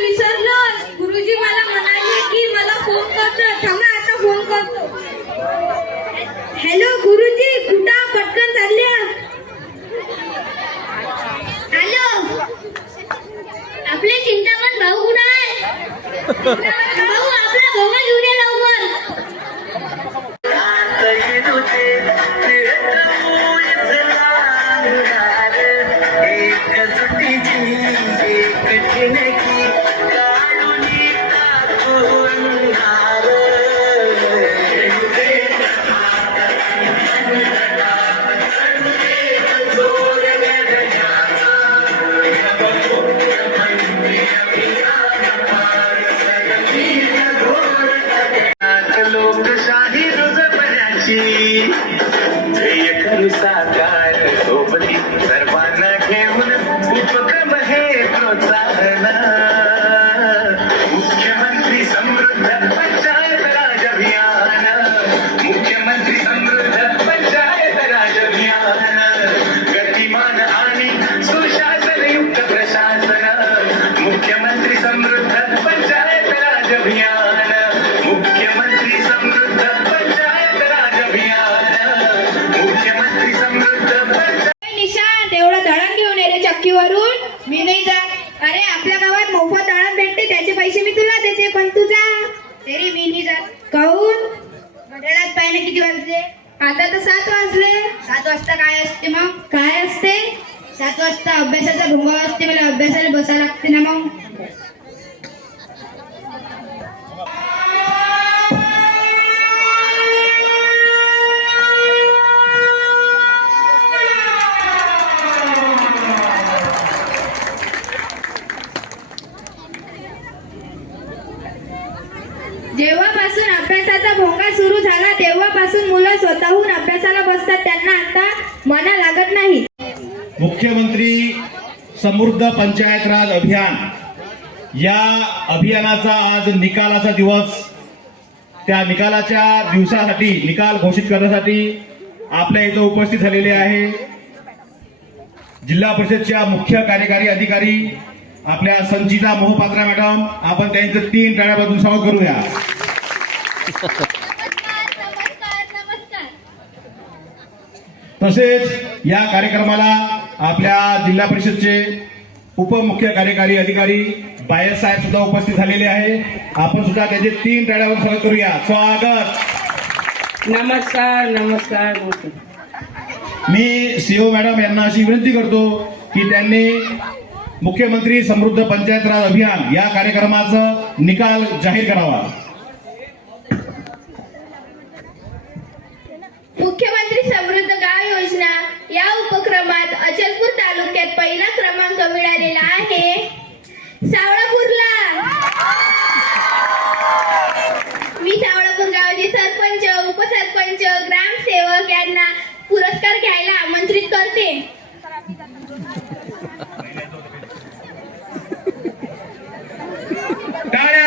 विसरलो. गुरुजी मला म्हणाले की मला फोन करतो. थांबा आता फोन करतो. हॅलो गुरुजी, कुठं पटकन चालल्या? हॅलो, आपले चिंतामण भाऊ कुठं आहे? भाऊ आपला भोगा घेऊन ये लवकर. लोकशाही रुजवण्याची करू साकार सोबती सर्वांना घेऊन उपक्रम हे प्रोत्साहन. मुख्यमंत्री समृद्ध पंचायत राज अभियान, मुख्यमंत्री समृद्ध पंचायत राज अभियान, गतिमान आणि सुशासनयुक्त प्रशासन, मुख्यमंत्री समृद्ध पंचायत राज अभियान, मुख्यमंत्री समृद्ध पंचायत राज अभियान, मुख्यमंत्री समृद्ध पंचायत. निशांत, एवढं दळण घेऊन ये रे चक्कीवरून. मी नाही जात. अरे आपल्या गावात मोफत दळण भेटते, त्याचे पैसे मी तुला देते, पण तू जा. तरी मी नाही जात. काहून? घड्याळात पाहिजे किती वाजले? आता तर 7 वाजले. 7 वाजता काय असते मग? काय असते? 7 वाजता अभ्यासाचा भोंगा असते. मला अभ्यासाला बसायला लागते ना मग. जेव्हापासून अभ्यासाचा भोंगा सुरू झाला तेव्हापासून मुलं स्वतःहून अभ्यासाला बसतात. त्यांना आता मना लागत नाही. मुख्यमंत्री समृद्ध पंचायत राज अभियान या अभियानाचा आज निकालाचा दिवस. त्या निकालाच्या दिवसासाठी, निकाल घोषित करण्यासाठी आपल्या इथं उपस्थित झालेले आहे जिल्हा परिषदच्या मुख्य कार्यकारी अधिकारी आपल्या संचिता मोहपात्रा मॅडम. आपण त्यांचं 3 टाळ्यामधून स्वागत करूया. तसेच या कार्यक्रमाला आपल्या जिल्हा परिषदचे उपमुख्य कार्यकारी अधिकारी बायर साहेब सुद्धा उपस्थित झालेले आहे. आपण सुद्धा त्यांचे 3 टाळ्यावर स्वागत करूया. स्वागत. नमस्कार. नमस्कार. मी सीओ मॅडम यांना अशी विनंती करतो की त्यांनी मुख्यमंत्री समृद्ध पंचायत राज अभियान या कार्यक्रमाचा निकाल जाहीर करावा. मुख्यमंत्री समृद्ध गाव योजना या उपक्रमात अचलपूर तालुक्यात पहिला क्रमांक मिळालेला आहे सावळापूरला. मी सावळापूर गावाचे सरपंच, उपसरपंच, ग्रामसेवक यांना पुरस्कार घ्यायला आमंत्रित करते. टाळ्या.